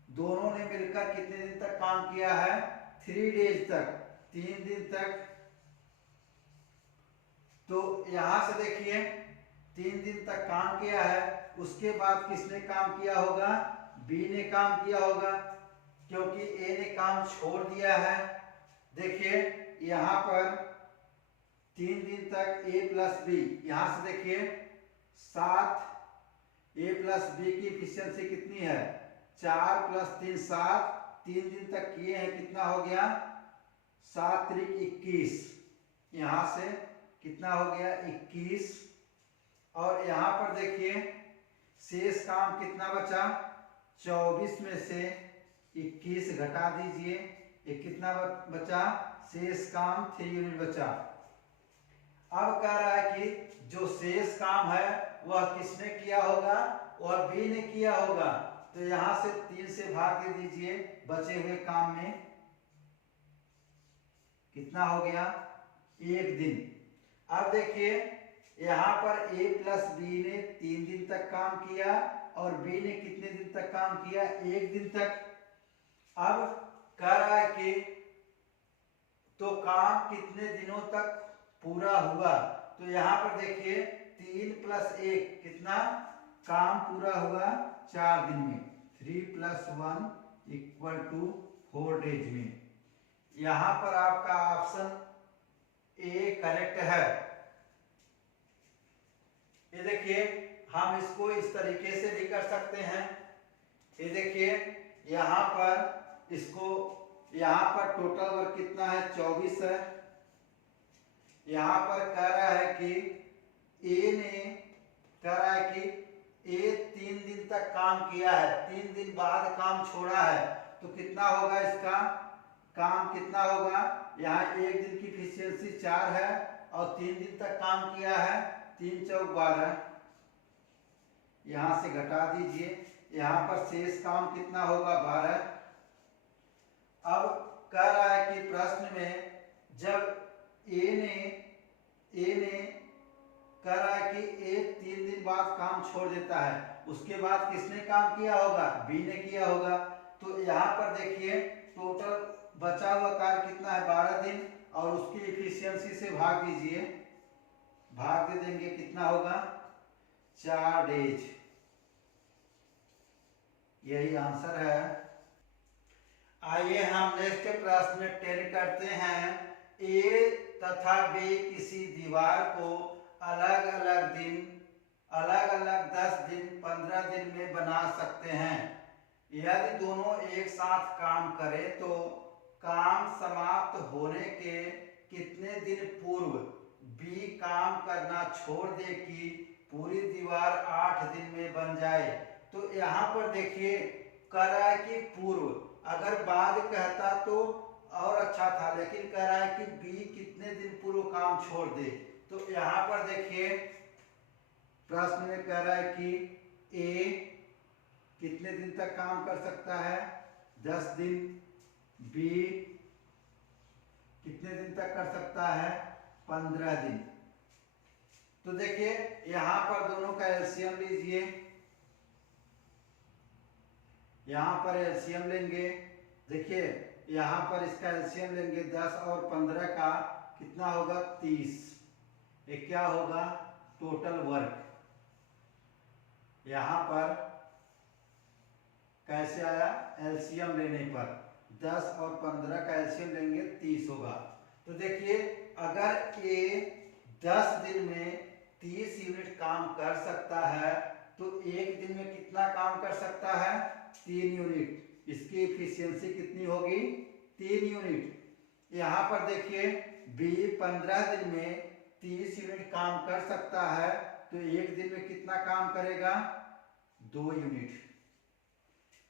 दोनों ने मिलकर कितने दिन तक काम किया है 3 डेज तक, 3 दिन तक। तो यहां से देखिए 3 दिन तक काम किया है, उसके बाद किसने काम किया होगा, बी ने काम किया होगा, क्योंकि ए ने काम छोड़ दिया है। देखिए यहां पर 3 दिन तक ए प्लस बी, यहां से देखिए 7, ए प्लस बी की एफिशिएंसी कितनी है 4 + 3 7, 3 दिन तक किए हैं, कितना हो गया 7 × 21, यहां से कितना हो गया 21। और यहां पर देखिए शेष काम कितना बचा 24 में से 21 घटा दीजिए, ये कितना बचा शेष काम 3 यूनिट बचा। अब कह रहा है कि जो शेष काम है वह किसने किया होगा, वह बी ने किया होगा। तो यहां से 3 से भाग दे दीजिए, बचे हुए काम में कितना हो गया 1 दिन। अब देखिए यहां पर ए प्लस बी ने 3 दिन तक काम किया और बी ने कितने दिन तक काम किया 1 दिन तक। अब कह रहा है कि तो काम कितने दिनों तक पूरा हुआ। तो यहाँ पर देखिए 3 + 1 कितना, काम पूरा हुआ 4 दिन में। 3 + 1 = 4 डेज में। यहाँ पर आपका ऑप्शन ए करेक्ट है। ये देखिए हम इसको इस तरीके से भी कर सकते हैं। ये देखिए यहाँ पर इसको, यहाँ पर टोटल वर्क कितना है 24 है। यहाँ पर कह रहा है कि ए ने कह रहा है कि ए 3 दिन तक काम किया है, 3 दिन बाद काम छोड़ा है, तो कितना होगा इसका काम कितना होगा। यहाँ 1 दिन की इफिशियंसी 4 है और 3 दिन तक काम किया है, 3 × 4 = 12। यहाँ से घटा दीजिए, यहाँ पर शेष काम कितना होगा 12। अब कह रहा है कि प्रश्न में जब ए ने कह रहा है कि ए 3 दिन बाद काम छोड़ देता है, उसके बाद किसने काम किया होगा, बी ने किया होगा। तो यहाँ पर देखिए टोटल बचा हुआ कार्य कितना है 12 दिन, और उसकी इफिशियंसी से भाग दीजिए, भाग दे देंगे कितना होगा 4 डेज। यही आंसर है। आइए हम नेक्स्ट प्रश्न 10 करते हैं। ए तथा बी किसी दीवार को अलग अलग 10 दिन 15 दिन में बना सकते हैं। यदि दोनों एक साथ काम करें तो काम समाप्त होने के कितने दिन पूर्व बी काम करना छोड़ दे कि पूरी दीवार 8 दिन में बन जाए। तो यहाँ पर देखिए कह रहा है कि पूर्व, अगर बाद कहता तो और अच्छा था, लेकिन कह रहा है कि बी कितने दिन पूर्व काम छोड़ दे। तो यहाँ पर देखिए प्रश्न में कह रहा है कि ए कितने दिन तक काम कर सकता है 10 दिन, बी कितने दिन तक कर सकता है 15 दिन। तो देखिए यहाँ पर दोनों का एलसीएम लीजिए, यहाँ पर एलसीएम लेंगे। देखिए यहाँ पर इसका एलसीएम लेंगे 10 और 15 का कितना होगा 30। ये क्या होगा टोटल वर्क। यहाँ पर कैसे आया, एलसीएम लेने पर 10 और 15 का एलसीएम लेंगे 30 होगा। तो देखिए अगर ए 10 दिन में 30 यूनिट काम कर सकता है तो एक दिन में कितना काम कर सकता है 3 यूनिट। इसकी इफिशियंसी कितनी होगी 3 यूनिट। यहाँ पर देखिए बी 15 दिन में 30 यूनिट काम कर सकता है, तो एक दिन में कितना काम करेगा 2 यूनिट।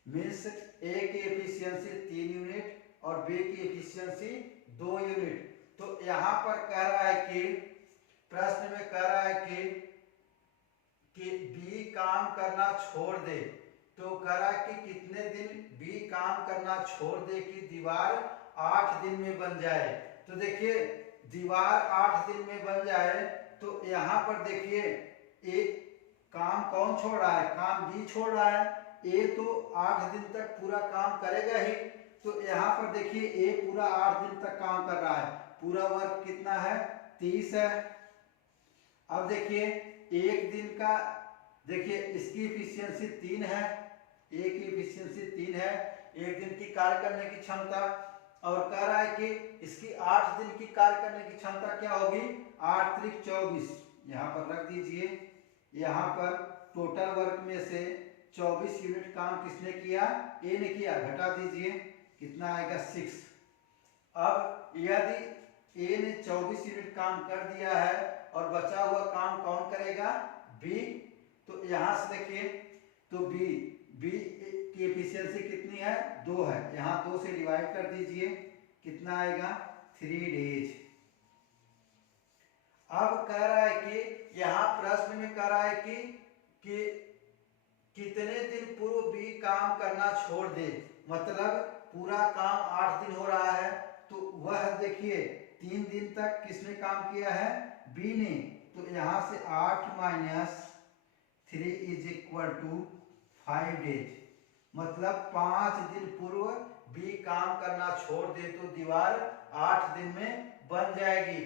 मीन्स ए की एफिशिएंसी 3 यूनिट और बी की एफिशिएंसी 2 यूनिट। तो यहाँ पर कह रहा है कि प्रश्न में कह रहा है कि बी काम करना छोड़ दे, तो कह रहा है कि कितने दिन बी काम करना छोड़ दे कि दीवार 8 दिन में बन जाए। तो देखिए दीवार 8 दिन में बन जाए, तो यहाँ पर देखिए एक काम कौन छोड़ रहा है, काम बी छोड़ रहा है। ए तो 8 दिन तक पूरा काम करेगा ही, तो यहाँ पर देखिए ए पूरा 8 दिन तक काम कर रहा है, पूरा वर्क कितना है 30 है। अब देखिए एक दिन का, देखिए इसकी इफिशियंसी 3 है, ए की इफिशियंसी 3 है, एक दिन की कार्य करने की क्षमता, और कह रहा है कि इसकी 8 दिन की कार्य करने की क्षमता क्या होगी 8 × 24। यहाँ पर रख दीजिए। यहाँ पर टोटल वर्क में से 24 यूनिट काम किसने किया, ए ने किया, घटा दीजिए कितना आएगा 6। अब यदि ए ने 24 यूनिट काम कर दिया है और बचा हुआ काम कौन करेगा बी, तो यहाँ से देखिए तो बी की एफिशिएंसी कितनी है 2 है, यहाँ 2 से डिवाइड कर दीजिए कितना आएगा 3 डेज। अब कह रहा है कि यहाँ प्रश्न में कह रहा है कि कितने दिन पूर्व बी काम करना छोड़ दे, मतलब पूरा काम 8 दिन हो रहा है, तो वह देखिए 3 दिन तक किसने काम किया है बी ने। तो यहाँ से 8 - 3 = 5 डेज, मतलब 5 दिन पूर्व बी काम करना छोड़ दे तो दीवार 8 दिन में बन जाएगी।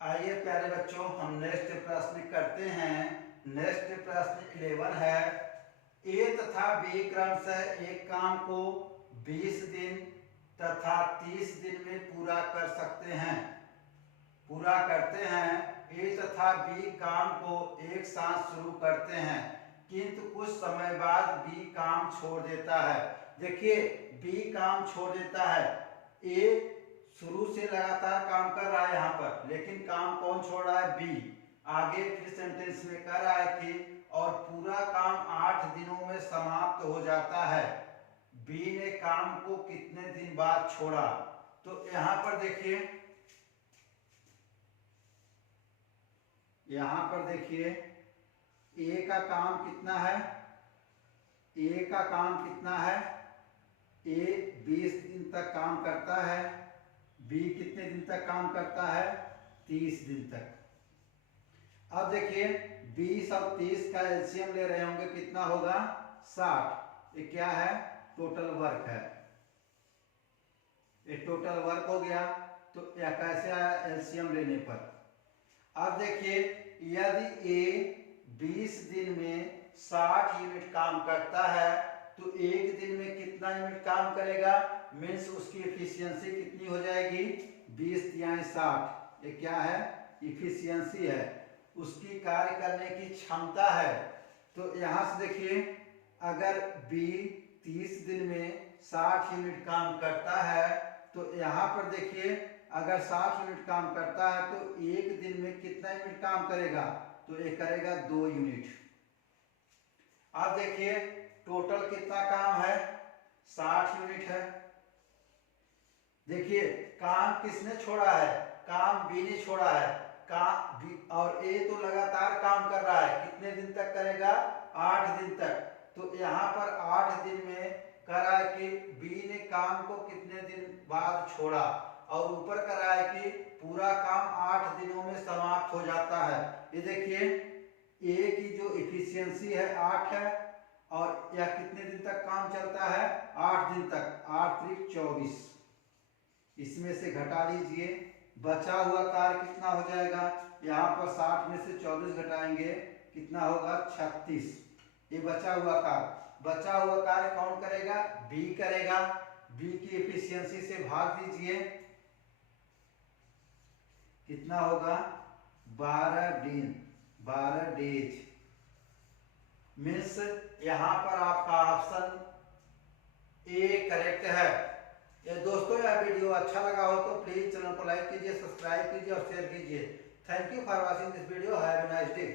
आइए प्यारे बच्चों, हम नेक्स्ट प्रश्न करते हैं। नेक्स्ट प्रश्न 11 है, ए तथा बी क्रमशः एक काम को 20 दिन तथा 30 दिन में पूरा कर सकते हैं। पूरा करते हैं। ए तथा बी काम को एक साथ शुरू करते हैं, किंतु कुछ समय बाद बी काम छोड़ देता है। देखिए, बी काम छोड़ देता है। ए शुरू से लगातार काम कर रहा है यहाँ पर, लेकिन काम कौन छोड़ रहा है? बी। आगे फिर सेंटेंस में कह रहा है कि और पूरा काम 8 दिनों में समाप्त हो जाता है। बी ने काम को कितने दिन बाद छोड़ा? तो यहाँ पर देखिए, यहाँ पर देखिए ए का काम कितना है? ए का काम कितना है? ए 20 दिन तक काम करता है। बी कितने दिन तक काम करता है? 30 दिन तक। अब देखिए 20 और 30 का एलसीएम ले रहे होंगे, कितना होगा? 60। ये क्या है? टोटल वर्क है। ये टोटल वर्क हो गया। तो यह कैसे आया एलसीएम लेने पर? अब देखिए, यदि ए 20 दिन में 60 यूनिट काम करता है तो एक दिन में कितना यूनिट काम करेगा? मीन्स उसकी एफिशिएंसी कितनी हो जाएगी? 20 तिहाई 60। ये क्या है? इफिशियंसी है, उसकी कार्य करने की क्षमता है। तो यहाँ से देखिए, अगर बी 30 दिन में 60 यूनिट काम करता है तो यहाँ पर देखिए, अगर 60 यूनिट काम करता है तो एक दिन में कितना यूनिट काम करेगा? तो ये करेगा 2 यूनिट। अब देखिए टोटल कितना काम है? 60 यूनिट है। देखिए काम किसने छोड़ा है? काम बी ने छोड़ा है। काम बी और ए तो लगातार काम कर रहा है। कितने दिन तक करेगा? 8 दिन तक। तो यहाँ पर 8 दिन में कह रहा है कि बी ने काम को कितने दिन बाद छोड़ा, और ऊपर कह रहा है कि पूरा काम 8 दिनों में समाप्त हो जाता है। ये देखिए ए की जो इफिशियंसी है 8 है, और यह कितने दिन तक काम चलता है? 8 दिन तक। 8 त्रिक 24। इसमें से घटा लीजिए, बचा हुआ कार्य कितना हो जाएगा? यहाँ पर 60 में से 24 घटाएंगे, कितना होगा? 36। ये बचा हुआ कार्य। बचा हुआ कार्य कौन करेगा? बी करेगा। बी की एफिशिएंसी से भाग दीजिए, कितना होगा? 12 दिन, 12 डेज। मीन्स यहाँ पर आपका ऑप्शन ए करेक्ट है। ये दोस्तों, यह वीडियो अच्छा लगा हो तो प्लीज चैनल को लाइक कीजिए, सब्सक्राइब कीजिए और शेयर कीजिए। Thank you for watching this video. Have a nice day.